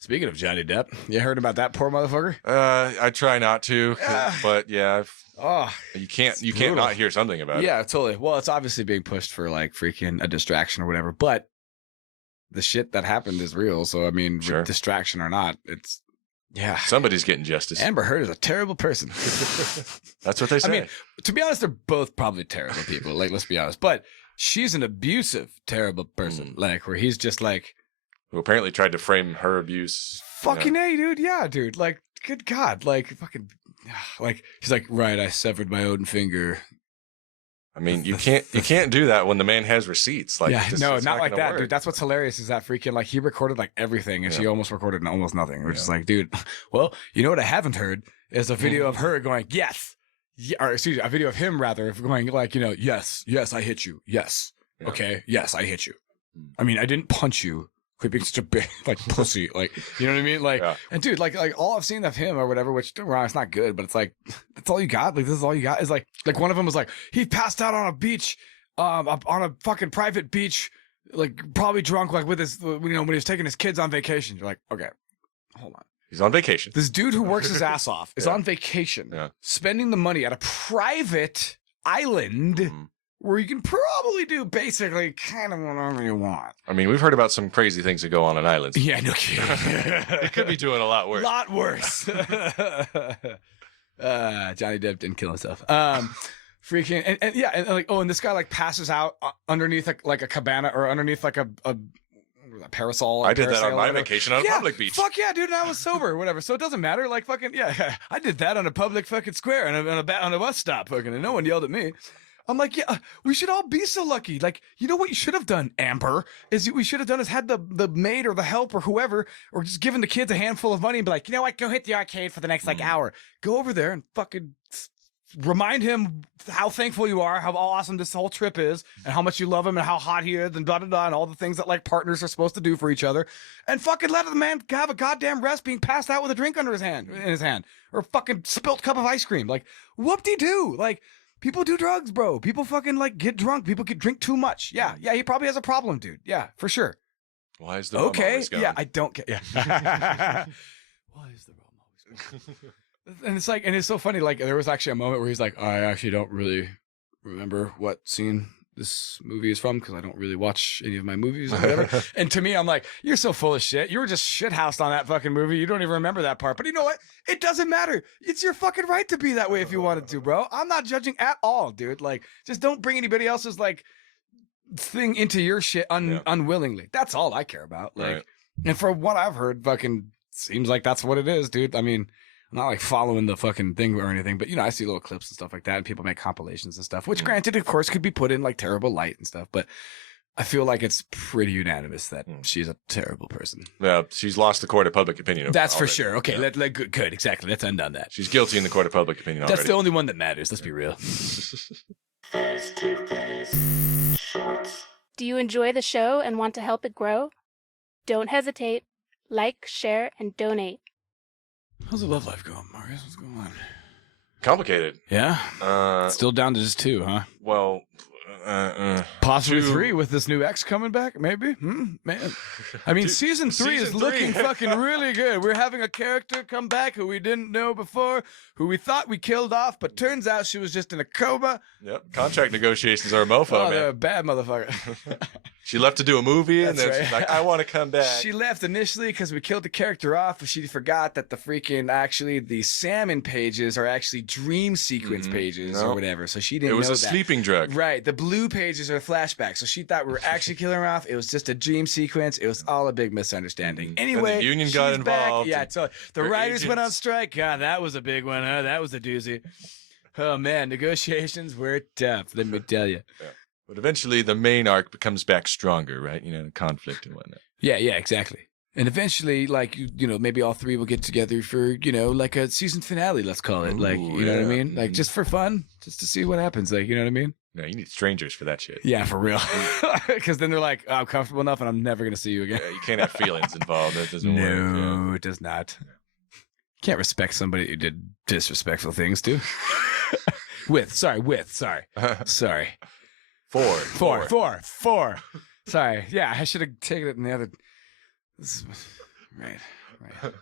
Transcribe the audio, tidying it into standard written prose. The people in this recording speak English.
Speaking of Johnny Depp, you heard about that poor motherfucker? I try not to, but yeah, Oh, you can't brutal. not hear something about it. yeah, totally. Well, it's obviously being pushed for like freaking a distraction or whatever, but the shit that happened is real. So, I mean, Sure. distraction or not, it's, yeah. Somebody's getting justice. Amber Heard is a terrible person. That's what they say. I mean, to be honest, they're both probably terrible people. Like, let's be honest. But she's an abusive, terrible person. Like, where he's just like, who apparently tried to frame her abuse. fucking A, dude. Yeah, dude. Like, good God. Like, fucking, like, he's like, right, I severed my own finger. I mean, you can't do that when the man has receipts. Like, yeah, no, it's not like that, work. dude. That's what's hilarious is that freaking, like, he recorded, like, everything, and she almost recorded almost nothing. Which is like, dude, well, you know what I haven't heard is a video of her going, yes. Or, excuse me, a video of him, rather, of going, like, you know, yes, I hit you. Yes. Yeah. Okay. Yes, I hit you. I mean, I didn't punch you. Quit being such a big, like, pussy. Like, you know what I mean? Like, and dude, like all I've seen of him or whatever, which, don't get me wrong, it's not good, but it's like, that's all you got? Like, this is all you got? Is like one of them was like, he passed out on a beach, on a fucking private beach, like, probably drunk, like, with his, you know, when he was taking his kids on vacation. You're like, okay, hold on. He's on vacation. This dude who works his ass off is on vacation, spending the money at a private island where you can probably do basically kind of whatever you want. I mean, we've heard about some crazy things that go on islands. Yeah, no kidding. It could be doing a lot worse. Lot worse. Johnny Depp didn't kill himself. Freaking and yeah, and like, oh, and this guy like passes out underneath like a cabana or underneath like a parasol. I did that on my vacation on a public beach. Fuck yeah, dude, and I was sober, whatever. So it doesn't matter. Like fucking yeah, I did that on a public fucking square on a bus stop, fucking, and no one yelled at me. I'm like, yeah, we should all be so lucky. Like, you know what you should have done, Amber, is we should have done is had the maid or the help or whoever, or just given the kids a handful of money and be like, you know what, go hit the arcade for the next like hour. Go over there and fucking remind him how thankful you are, how awesome this whole trip is, and how much you love him and how hot he is and blah, blah, blah, and all the things that like partners are supposed to do for each other. And fucking let the man have a goddamn rest being passed out with a drink under his hand, or a fucking spilt cup of ice cream. Like, whoop-de-doo. Like, people do drugs, bro. People fucking like get drunk. People drink too much. Yeah, he probably has a problem, dude. Yeah, for sure. Why is the rum always gone? Yeah, I don't get. Yeah. Why is the rum always gone? And it's like, and it's so funny. Like, there was actually a moment where he's like, I actually don't really remember what scene this movie is from because I don't really watch any of my movies or whatever. And to me, I'm like, you're so full of shit. You were just shithoused on that fucking movie. You don't even remember that part. But you know what? It doesn't matter. It's your fucking right to be that way if you wanted to, bro. I'm not judging at all, dude. Like, just don't bring anybody else's like thing into your shit unwillingly. That's all I care about. Like, and for what I've heard, fucking seems like that's what it is, dude. I mean, I'm not like following the fucking thing or anything, but you know, I see little clips and stuff like that, and people make compilations and stuff, which granted, of course, could be put in like terrible light and stuff, but I feel like it's pretty unanimous that she's a terrible person. Yeah, she's lost the court of public opinion. That's already. For sure. Okay, good, exactly. Let's undone that. She's guilty in the court of public opinion already. That's the only one that matters. Let's be real. Do you enjoy the show and want to help it grow? Don't hesitate. Like, share, and donate. How's the love life going, Marius? What's going on? Complicated. Yeah? Still down to just 2, huh? Well, possibly 3 with this new ex coming back, maybe? Man. I mean, season 3 is looking fucking really good. We're having a character come back who we didn't know before, who we thought we killed off, but turns out she was just in a coma. Yep. Contract negotiations are a mofo, man. They're a bad motherfucker. She left to do a movie, and then she's like, I want to come back. She left initially because we killed the character off, but she forgot that the salmon pages are actually dream sequence pages or whatever, so she didn't know that. It was a sleeping drug. Right. The blue pages are flashbacks, so she thought we were actually killing her off. It was just a dream sequence. It was all a big misunderstanding. Anyway, and the union got involved. Back. Yeah, so the writers went on strike. God, that was a big one, huh? That was a doozy. Oh, man, negotiations were tough, let me tell you. Yeah. But eventually the main arc comes back stronger, right? You know, the conflict and whatnot. Yeah, exactly. And eventually, like, you know, maybe all 3 will get together for, you know, like a season finale, let's call it. Like, you know what I mean? Like, just for fun, just to see what happens. Like, you know what I mean? No, you need strangers for that shit. Yeah, for real. Because then they're like, I'm comfortable enough and I'm never going to see you again. Yeah, you can't have feelings involved. That doesn't work. No, it does not. Can't respect somebody who did disrespectful things, too. Sorry. 4. Sorry. Yeah, I should have taken it in the other. Right.